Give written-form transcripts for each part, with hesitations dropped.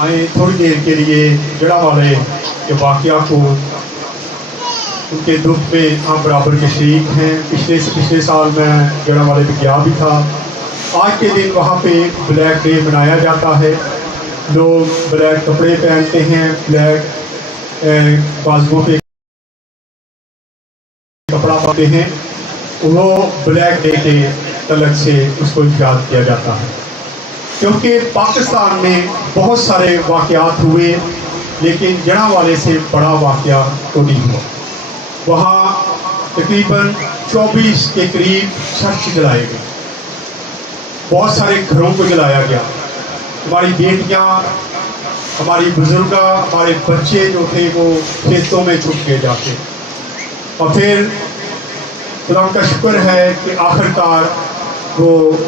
आए थोड़ी देर के लिए जड़ा वाले के वाक़या को, उनके दुख में हम बराबर के शरीक हैं। पिछले साल मैं जड़ा वाले में गया भी था। आज के दिन वहाँ पे ब्लैक डे मनाया जाता है। लोग ब्लैक कपड़े पहनते हैं, ब्लैक बाजुओं पे कपड़ा पाते हैं। वो ब्लैक डे के तलक से उसको याद किया जाता है, क्योंकि पाकिस्तान में बहुत सारे वाक़यात हुए, लेकिन जड़ा वाले से बड़ा वाक़या तो नहीं हुआ। वहाँ तकरीबन 24 के करीब चर्च जलाए गए, बहुत सारे घरों को जलाया गया। हमारी बेटियाँ, हमारी बुजुर्ग, हमारे बच्चे जो थे वो खेतों में छुप गए जाके। और फिर खुदा का शुक्र है कि आखिरकार वो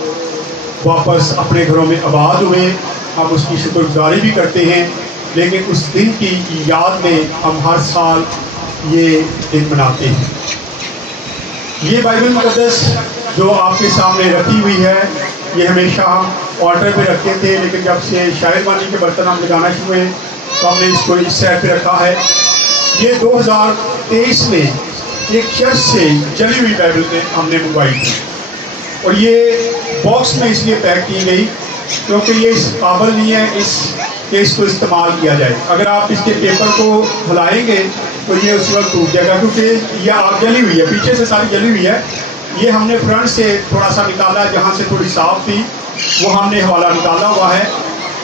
वापस अपने घरों में आबाद हुए। हम उसकी शुक्रगुजारी भी करते हैं, लेकिन उस दिन की याद में हम हर साल ये दिन मनाते हैं। ये बाइबल मुक़द्दस जो आपके सामने रखी हुई है, ये हमेशा हम ऑल्टर पे रखते थे, लेकिन जब से शायरबानी के बर्तन हम लगाना शुरू हुए तो हमने इसको इस साइड पे रखा है। ये 2023 में एक चर्च से जली हुई बाइबल में हमने मंगवाई थी, और ये बॉक्स में इसलिए पैक की गई क्योंकि ये इस काबिल नहीं है कि इसको इस्तेमाल किया जाए। अगर आप इसके पेपर को हिलाएंगे तो ये उस वक्त टूट जाएगा, क्योंकि ये आग जली हुई है, पीछे से सारी जली हुई है। ये हमने फ्रंट से थोड़ा सा निकाला, जहाँ से थोड़ी साफ थी वो हमने हवाला निकाला हुआ है,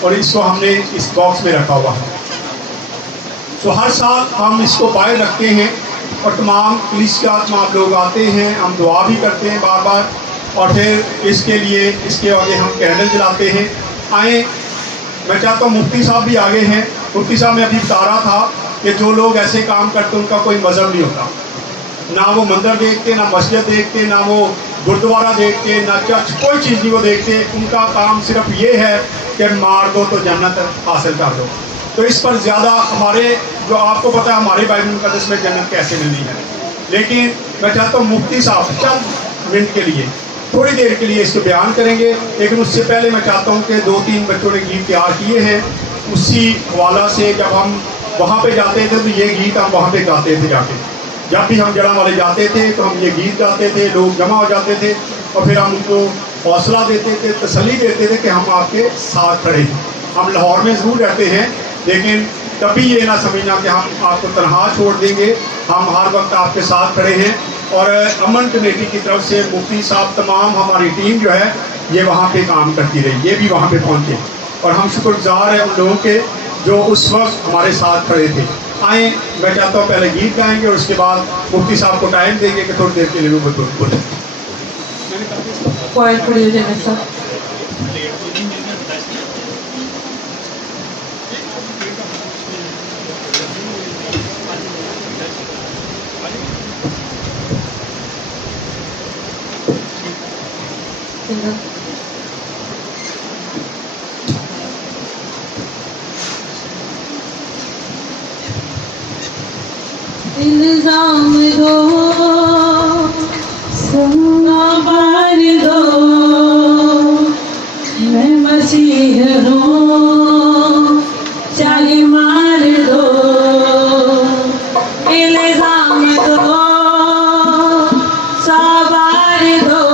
और इसको हमने इस बॉक्स में रखा हुआ है। तो हर साल हम इसको बाहर रखते हैं, और तमाम पुलिस के तमाम लोग आते हैं, हम दुआ भी करते हैं बार बार, और फिर इसके लिए इसके आगे हम कैंडल जलाते हैं। आए, मैं चाहता हूँ मुफ्ती साहब भी आगे हैं। मुफ्ती साहब ने अभी बता रहा था कि जो लोग ऐसे काम करते उनका कोई मज़हब नहीं होता, ना वो मंदिर देखते, ना मस्जिद देखते, ना वो गुरुद्वारा देखते, ना चर्च, कोई चीज़ नहीं वो देखते। उनका काम सिर्फ ये है कि मार दो तो जन्नत हासिल कर दो। तो इस पर ज़्यादा हमारे, जो आपको पता है हमारे बाइबल मुक़द्दस में जन्नत कैसे मिलनी है, लेकिन मैं चाहता हूँ मुफ्ती साहब चंद मिनट के लिए, थोड़ी देर के लिए इसको बयान करेंगे। लेकिन उससे पहले मैं चाहता हूँ कि 2-3 बच्चों ने गीत तैयार किए हैं, उसी हवाला से जब हम वहाँ पे जाते थे तो ये गीत हम वहाँ पे गाते थे जाके। जब भी हम जड़ा वाले जाते थे तो हम ये गीत गाते थे, लोग जमा हो जाते थे, और फिर हम उनको हौसला देते थे, तसल्ली देते थे कि हम आपके साथ खड़े हैं। हम लाहौर में ज़रूर रहते हैं, लेकिन कभी ये ना समझना कि हम आपको तनहा छोड़ देंगे। हम हर वक्त आपके साथ खड़े हैं। और अमन कमेटी की तरफ से मुफ्ती साहब, तमाम हमारी टीम जो है ये वहाँ पे काम करती रही, ये भी वहाँ पे पहुँचे, और हम शुक्रगुजार हैं उन लोगों के जो उस वक्त हमारे साथ खड़े थे। आए, मैं चाहता हूँ पहले गीत गाएंगे और उसके बाद मुफ्ती साहब को टाइम देंगे कि थोड़ी देर के लिए वो बोलें। इल्जाम दो, सोना बार दो, मैं मसीह हूँ, चाहे मार दो। इल्जाम दो, सवार दो,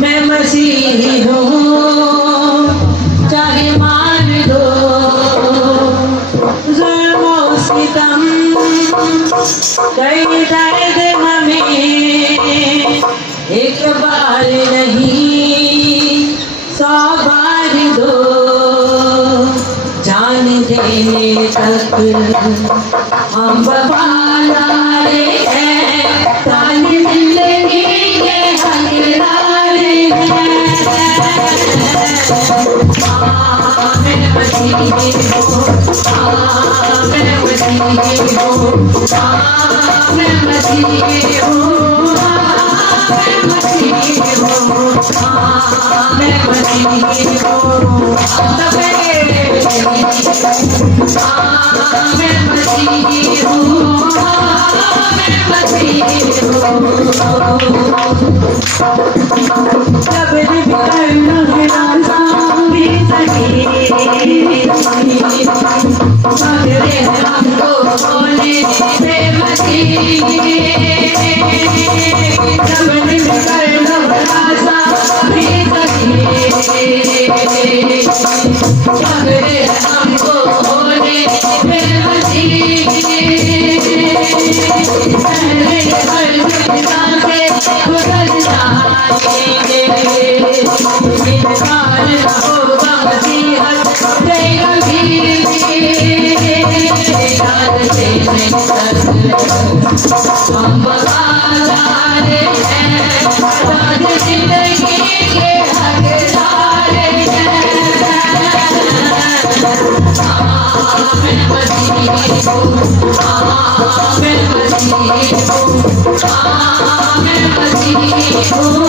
मैं मसीह हूँ, चाहे मार दो। ज़ुल्म सितम कई दर्द हमें एक बार नहीं 100 बार दो। जान देने तक हम वफादार हैं, तान जिंदगी के हकदार हैं। मैं मसीह हूँ, मैं मसीह हूँ, मैं मसीह हूँ, मैं मसीह हूँ, मैं मसीह हूँ। जब भी करना है पकड़े हमको होने बेबसी पहले हर दुनिया से गुजर जाएंगे इनकार न होगा मसीहत से कभी याद से नहीं सकते हम वफादार हैं आजाद जिंदगी के हकदार हैं आमिन मसीह हो आमिन मसीह हो आमिन मसीह हो आमिन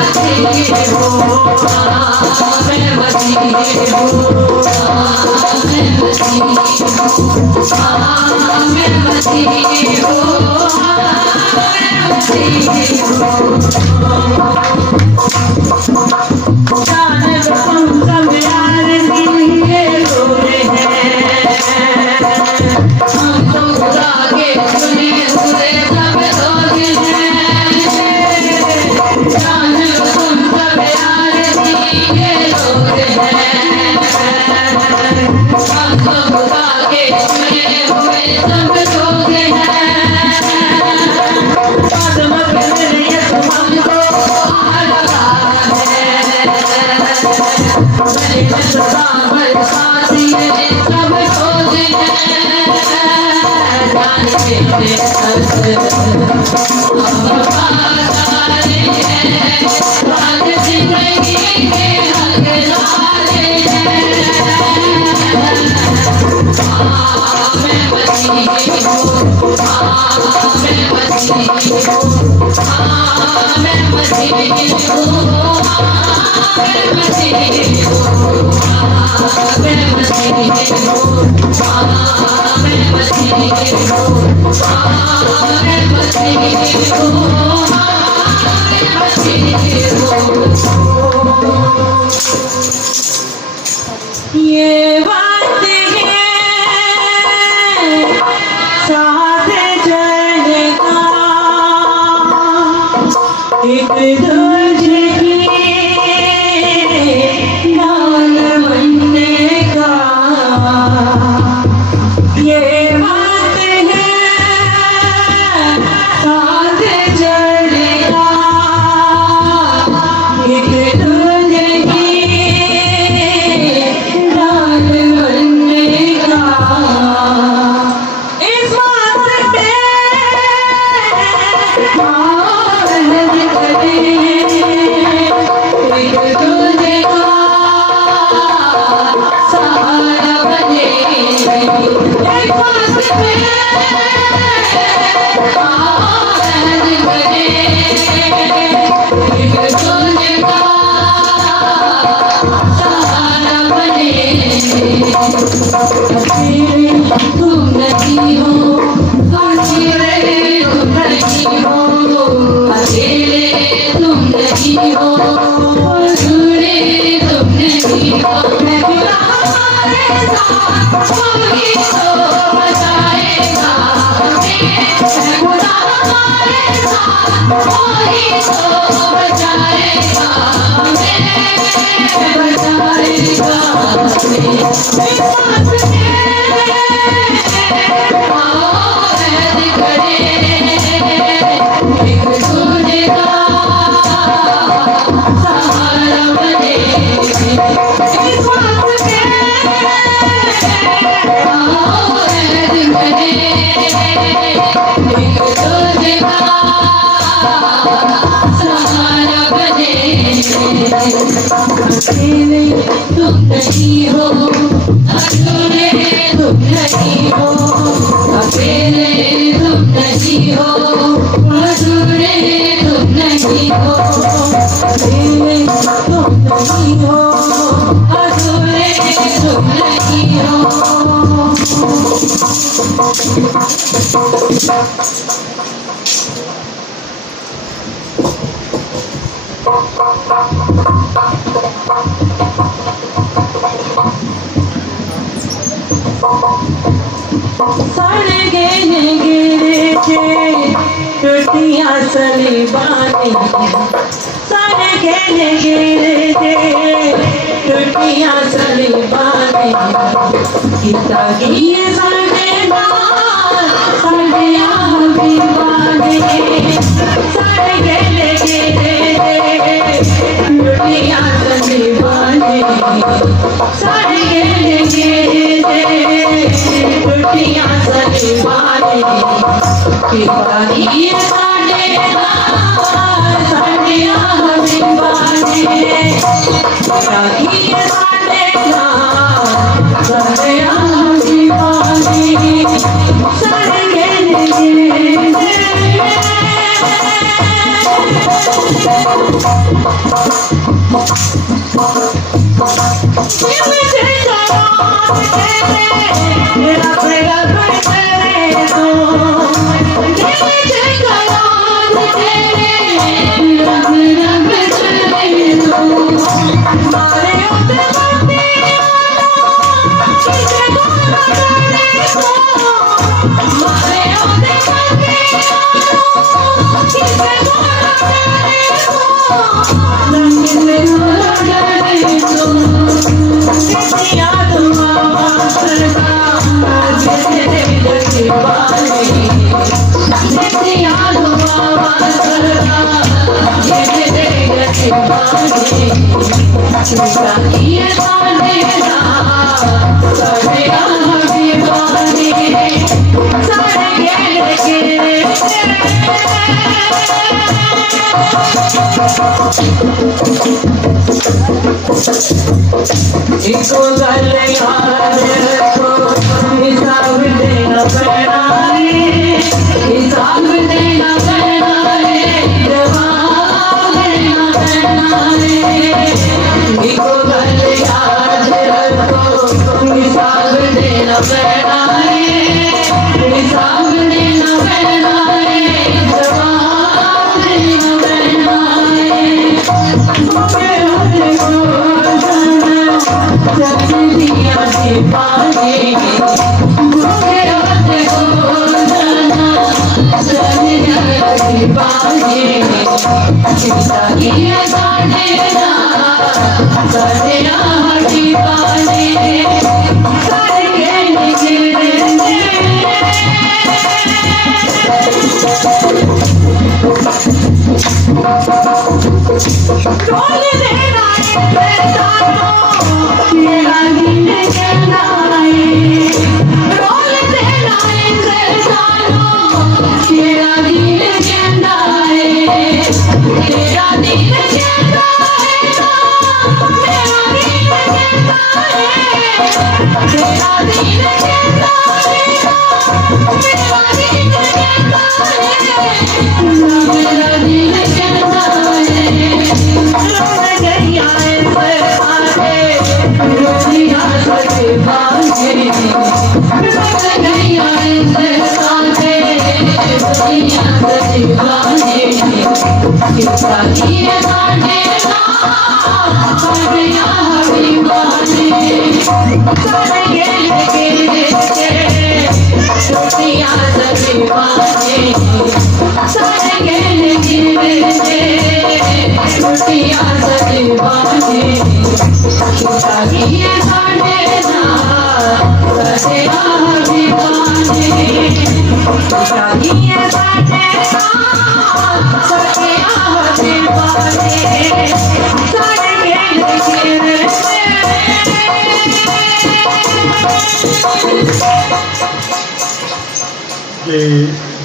मसीह हो आमिन मसीह हो आमिन मसीह आमिन मसीह हो जाने तुम सब यार दिल के रोने हैं हम तो खुदा के चुने हुए सब लोग हैं जाने तुम सब यार दिल के रोने हैं हम तो खुदा के चुने हुए सब लोग हैं ये बात है साथ चलने का एक दूजे की नाल बनने का ये बात है साथ चलने का एक दूजे की नाल बनने का इस बात पे आनंद करें एक दूजे का सहारा बने एक बात पे आनंद करें एक दूजे का सहारा बने अकेले तुम नहीं हो अकेले तुम नहीं हो अकेले तुम नहीं हो अधूरे तुम नहीं हो मैं खुदा हमारे साथ होगी तो बचाएगा हमें मैं खुदा हमारे साथ होगी तो बचाएगा हमें बचाएगा हमें अकेले तुम नहीं हो अधूरे तुम नहीं हो अकेले तुम नहीं हो अधूरे तुम नहीं हो अकेले तुम नहीं हो अधूरे तुम नहीं हो टूटियां सलीबानी सारे गेले गेले टुटिया सलीबाने किता गिए साडे नाल साडे हबीबाने साडे गेले गेले टुटिया सलीबाने साडे गेले गेले टुटिया सलीबाने किता गिए साडे नाल साडे हबीबाने किता गिए साडे नाल साडे हबीबाने साडे गेले गेले इसको गल याद रखो हिसाब देना पैना है हिसाब देना पैना है जवाब देना पैना है इसको गल याद रखो हिसाब देना पैना है हिसाब देना पैना है जवाब देना पैना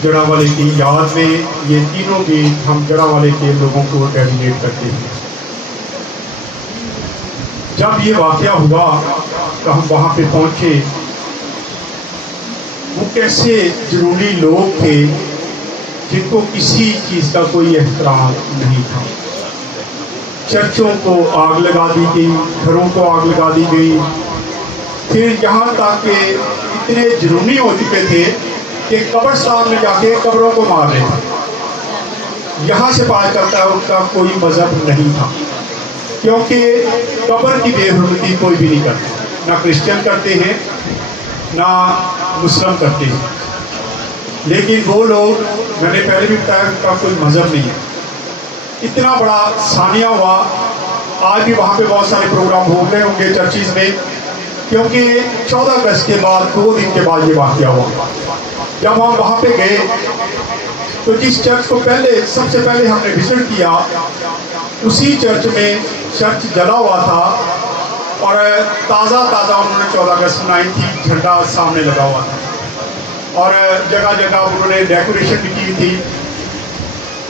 जड़ावाले की याद में ये तीनों गीत हम जड़ावाले के लोगों को डेडिकेट करते हैं। जब ये वाकया हुआ तो हम वहाँ पे पहुँचे। वो कैसे जरूरी लोग थे जिनको किसी चीज़ का कोई एहतराम नहीं था। चर्चों को आग लगा दी गई, घरों को आग लगा दी गई। फिर यहाँ तक के इतने जुनूनी हो चुके थे कि कब्रिस्तान में जाके कब्रों को मार रहे थे। यहाँ से पता चलता है उनका कोई मजहब नहीं था, क्योंकि कब्र की बेहुरमती कोई भी नहीं करता। ना क्रिश्चियन करते हैं ना मुस्लिम करते हैं। लेकिन वो लोग, मैंने पहले भी बताया, उनका कोई मजहब नहीं है। इतना बड़ा सानिया हुआ। आज भी वहाँ पे बहुत सारे प्रोग्राम हो रहे होंगे चर्चिज में, क्योंकि 14 अगस्त के बाद 2 दिन के बाद ये वाक़या हुआ। जब हम वहाँ पे गए तो जिस चर्च को सबसे पहले हमने विजिट किया, उसी चर्च में चर्च जला हुआ था और ताज़ा उन्होंने 14 अगस्त मनाई थी, झंडा सामने लगा हुआ था और जगह जगह उन्होंने डेकोरेशन भी की थी।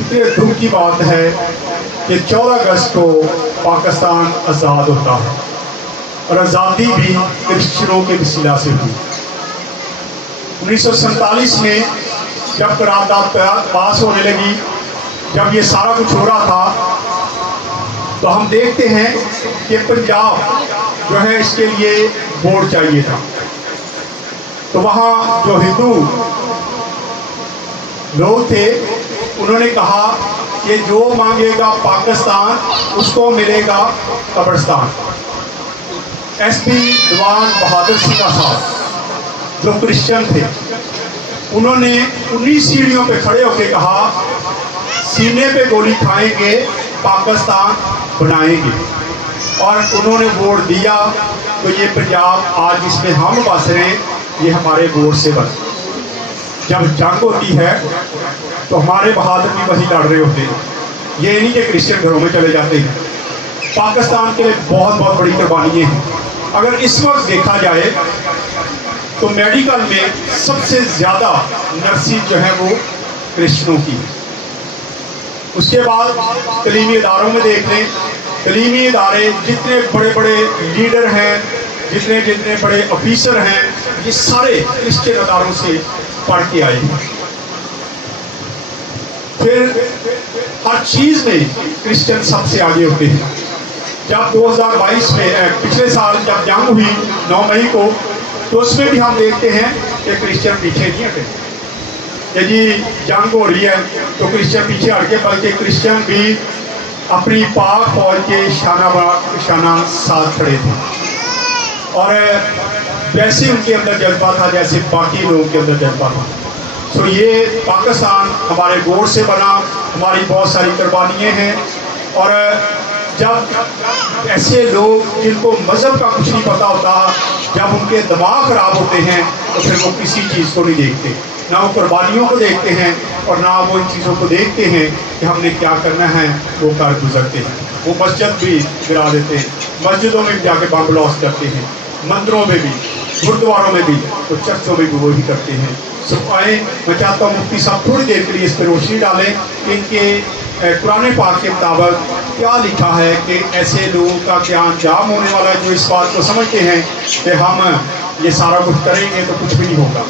इतने दुख की बात है कि 14 अगस्त को पाकिस्तान आज़ाद होता है और आज़ादी भी क्रिश्चियनों के वसीला से हुई। 1947 में जब करारदाद पास होने लगी, जब ये सारा कुछ हो रहा था, तो हम देखते हैं कि पंजाब जो है इसके लिए बोर्ड चाहिए था। तो वहाँ जो हिंदू लोग थे उन्होंने कहा कि जो मांगेगा पाकिस्तान उसको मिलेगा कब्रिस्तान। एसपी दीवान बहादुर सिंह साहब जो क्रिश्चियन थे, उन्होंने 19 सीढ़ियों पे खड़े होकर कहा, सीने पे गोली खाएंगे, पाकिस्तान बनाएंगे। और उन्होंने वोट दिया। तो ये पंजाब आज जिसमें हम बस रहे हैं, ये हमारे वोट से बस। जब जंग होती है तो हमारे बहादुर भी वही लड़ रहे होते हैं, ये नहीं कि क्रिश्चियन घरों में चले जाते हैं। पाकिस्तान के लिए बहुत बड़ी कुर्बानियाँ हैं। अगर इस वक्त देखा जाए तो मेडिकल में सबसे ज़्यादा नर्सिंग जो है वो क्रिश्चियनों की है। उसके बाद तलीमी इदारों में देख लें, तलीमी इदारे जितने बड़े लीडर हैं, जितने बड़े ऑफिसर हैं, ये सारे क्रिश्चियन इदारों से पढ़ के आए हैं। फिर हर चीज़ में क्रिश्चियन सबसे आगे होते हैं। जब 2022 में पिछले साल जब जंग हुई 9 मई को, तो उसमें भी हम देखते हैं कि क्रिश्चियन पीछे नहीं हटे कि जी जंग हो रही है तो क्रिश्चियन पीछे हट के, बल्कि क्रिश्चियन भी अपनी पाक फौज के शाना साथ खड़े थे और वैसे उनके अंदर जज्बा था जैसे बाकी लोगों के अंदर जज्बा था। तो ये पाकिस्तान हमारे वोट से बना, हमारी बहुत सारी कुर्बानियाँ हैं। और जब ऐसे लोग जिनको मज़हब का कुछ नहीं पता होता, जब उनके दिमाग खराब होते हैं, तो फिर वो किसी चीज़ को नहीं देखते, ना वो कुर्बानियों को देखते हैं और ना वो इन चीज़ों को देखते हैं कि हमने क्या करना है, वो कर गुजरते हैं। वो मस्जिद भी गिरा देते हैं, मस्जिदों में भी जाके बम ब्लास्ट करते हैं, मंदिरों में भी, गुरुद्वारों में भी, तो चर्चों में भी वो ही करते हैं। सो आए, मैं चाहता हूँ मुफ्ती साहब थोड़ी देर के लिए इस पर रोशनी डालें कि इनके कुरान पाक के मुताबिक क्या लिखा है कि ऐसे लोगों का क्या अंजाम होने वाला है जो इस बात को समझते हैं कि हम ये सारा कुछ करेंगे तो कुछ भी नहीं होगा।